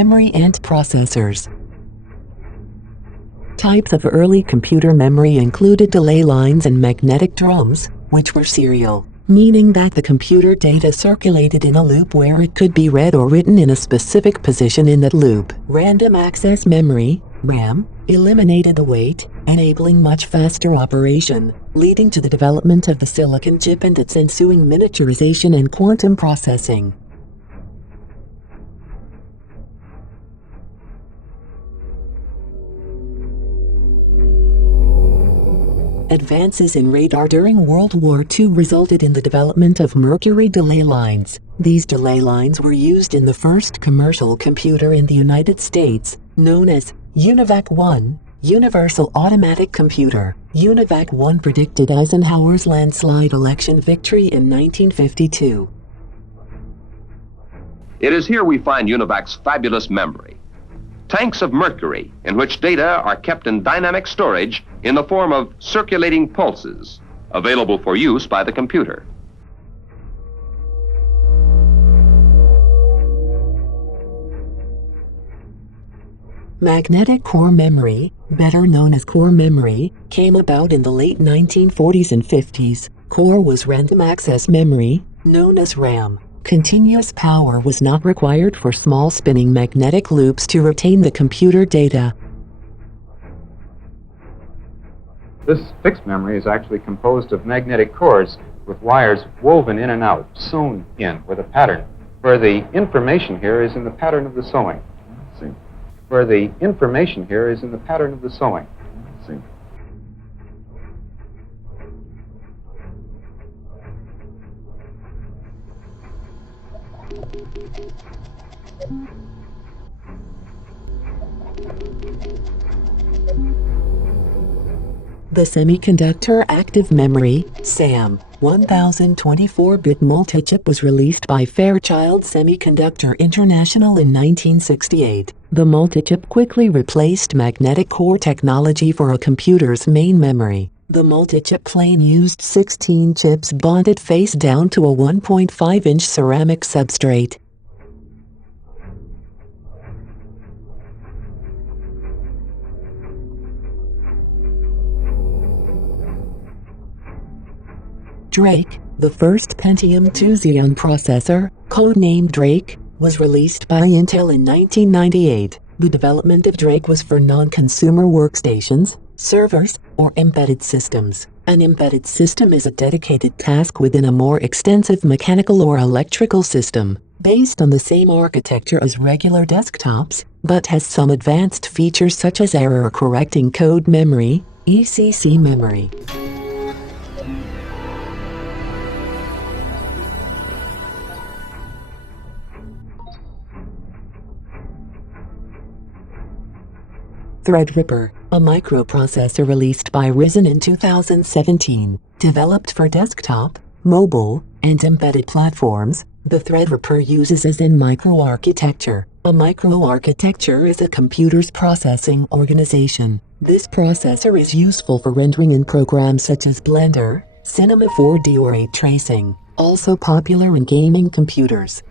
Memory and processors. Types of early computer memory included delay lines and magnetic drums, which were serial, meaning that the computer data circulated in a loop where it could be read or written in a specific position in that loop. Random access memory, RAM, eliminated the wait, enabling much faster operation, leading to the development of the silicon chip and its ensuing miniaturization and quantum processing. Advances in radar during World War II resulted in the development of mercury delay lines. These delay lines were used in the first commercial computer in the United States, known as UNIVAC-1, Universal Automatic Computer. UNIVAC-1 predicted Eisenhower's landslide election victory in 1952. It is here we find UNIVAC's fabulous memory. Tanks of mercury in which data are kept in dynamic storage in the form of circulating pulses, available for use by the computer. Magnetic core memory, better known as core memory, came about in the late 1940s and 50s. Core was random access memory, known as RAM. Continuous power was not required for small spinning magnetic loops to retain the computer data. This fixed memory is actually composed of magnetic cores with wires woven in and out, sewn in with a pattern, where the information here is in the pattern of the sewing. Where the information here is in the pattern of the sewing. The Semiconductor Active Memory, SAM, 1024-bit multi-chip was released by Fairchild Semiconductor International in 1968. The multi-chip quickly replaced magnetic core technology for a computer's main memory. The multi-chip plane used 16 chips bonded face down to a 1.5-inch ceramic substrate. Drake, the first Pentium 2 Xeon processor, codenamed Drake, was released by Intel in 1998. The development of Drake was for non-consumer workstations, servers, or embedded systems. An embedded system is a dedicated task within a more extensive mechanical or electrical system, based on the same architecture as regular desktops, but has some advanced features such as error-correcting code memory, ECC memory. Threadripper, a microprocessor released by Ryzen in 2017, developed for desktop, mobile, and embedded platforms. The Threadripper uses as in microarchitecture. A microarchitecture is a computer's processing organization. This processor is useful for rendering in programs such as Blender, Cinema 4D or ray tracing, also popular in gaming computers.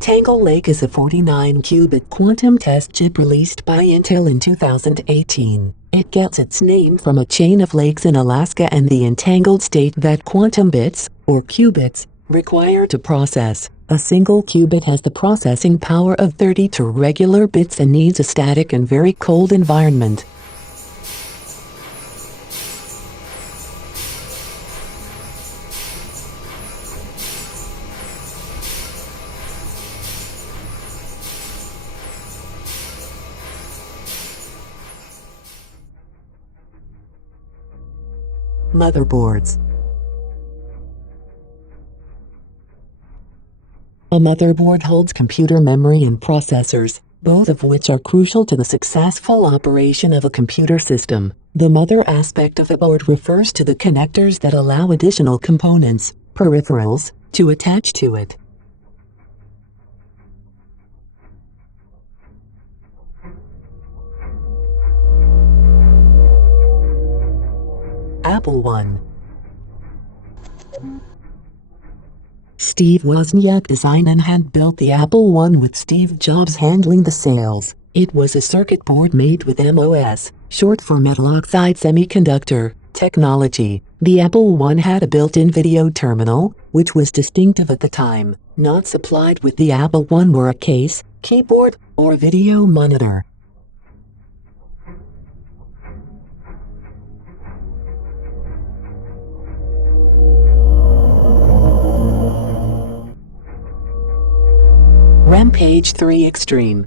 Tangle Lake is a 49-qubit quantum test chip released by Intel in 2018. It gets its name from a chain of lakes in Alaska and the entangled state that quantum bits, or qubits, require to process. A single qubit has the processing power of 32 regular bits and needs a static and very cold environment. Motherboards. A motherboard holds computer memory and processors, both of which are crucial to the successful operation of a computer system. The mother aspect of a board refers to the connectors that allow additional components, peripherals, to attach to it. Apple I. Steve Wozniak designed and hand-built the Apple I with Steve Jobs handling the sales. It was a circuit board made with MOS, short for metal oxide semiconductor, technology. The Apple I had a built-in video terminal, which was distinctive at the time. Not supplied with the Apple I were a case, keyboard, or video monitor. Rampage 3 Extreme.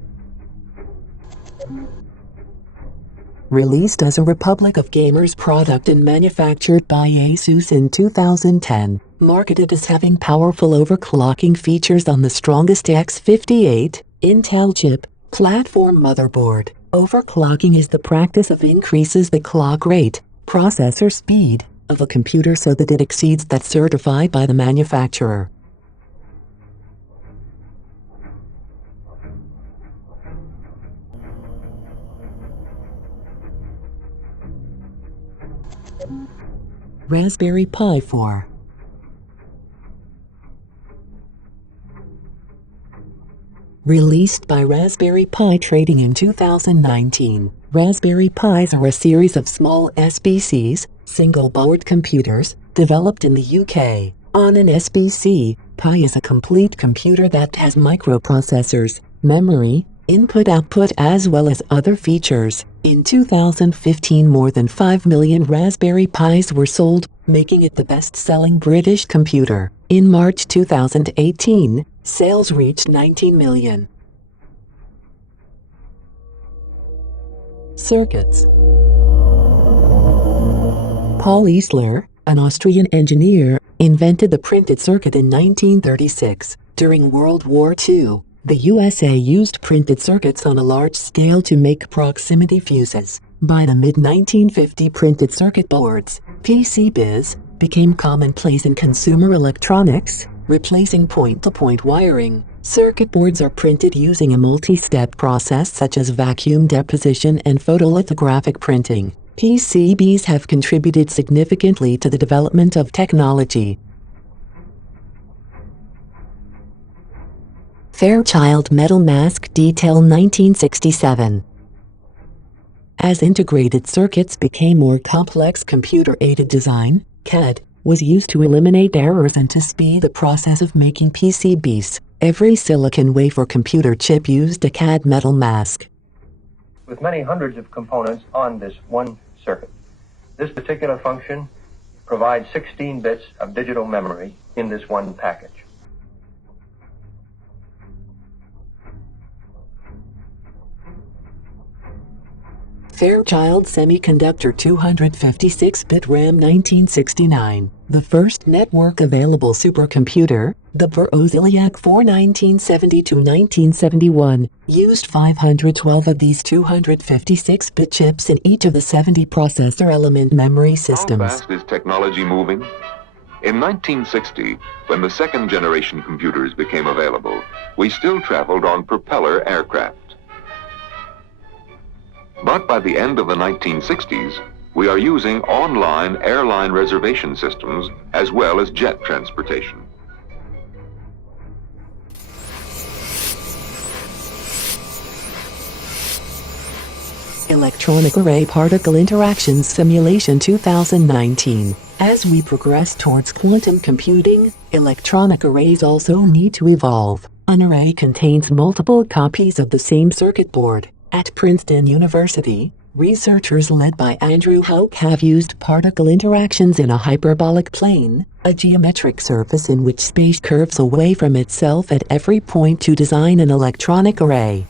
Released as a Republic of Gamers product and manufactured by Asus in 2010, marketed as having powerful overclocking features on the strongest x58 Intel chip platform motherboard. Overclocking is the practice of increases the clock rate, processor speed, of a computer so that it exceeds that certified by the manufacturer. Raspberry Pi 4. Released by Raspberry Pi Trading in 2019, Raspberry Pis are a series of small SBCs, single-board computers, developed in the UK. On an SBC, Pi is a complete computer that has microprocessors, memory, input-output as well as other features. In 2015, more than 5 million Raspberry Pis were sold, making it the best-selling British computer. In March 2018, sales reached 19 million. Circuits. Paul Easler, an Austrian engineer, invented the printed circuit in 1936. During World War II, the USA used printed circuits on a large scale to make proximity fuses. By the mid-1950s, printed circuit boards, PCBs, became commonplace in consumer electronics, replacing point-to-point wiring. Circuit boards are printed using a multi-step process such as vacuum deposition and photolithographic printing. PCBs have contributed significantly to the development of technology. Fairchild Metal Mask Detail 1967. As integrated circuits became more complex, computer-aided design, CAD, was used to eliminate errors and to speed the process of making PCBs. Every silicon wafer computer chip used a CAD metal mask. With many hundreds of components on this one circuit. This particular function provides 16 bits of digital memory in this one package. Fairchild Semiconductor 256-bit RAM 1969. The first network-available supercomputer, the Borozyliak 4 1970–1971, used 512 of these 256-bit chips in each of the 70 processor element memory systems. How fast is technology moving? In 1960, when the second-generation computers became available, we still traveled on propeller aircraft. But by the end of the 1960s, we are using online airline reservation systems as well as jet transportation. Electronic Array Particle Interactions Simulation 2019. As we progress towards quantum computing, electronic arrays also need to evolve. An array contains multiple copies of the same circuit board. At Princeton University, researchers led by Andrew Houck have used particle interactions in a hyperbolic plane, a geometric surface in which space curves away from itself at every point, to design an electronic array.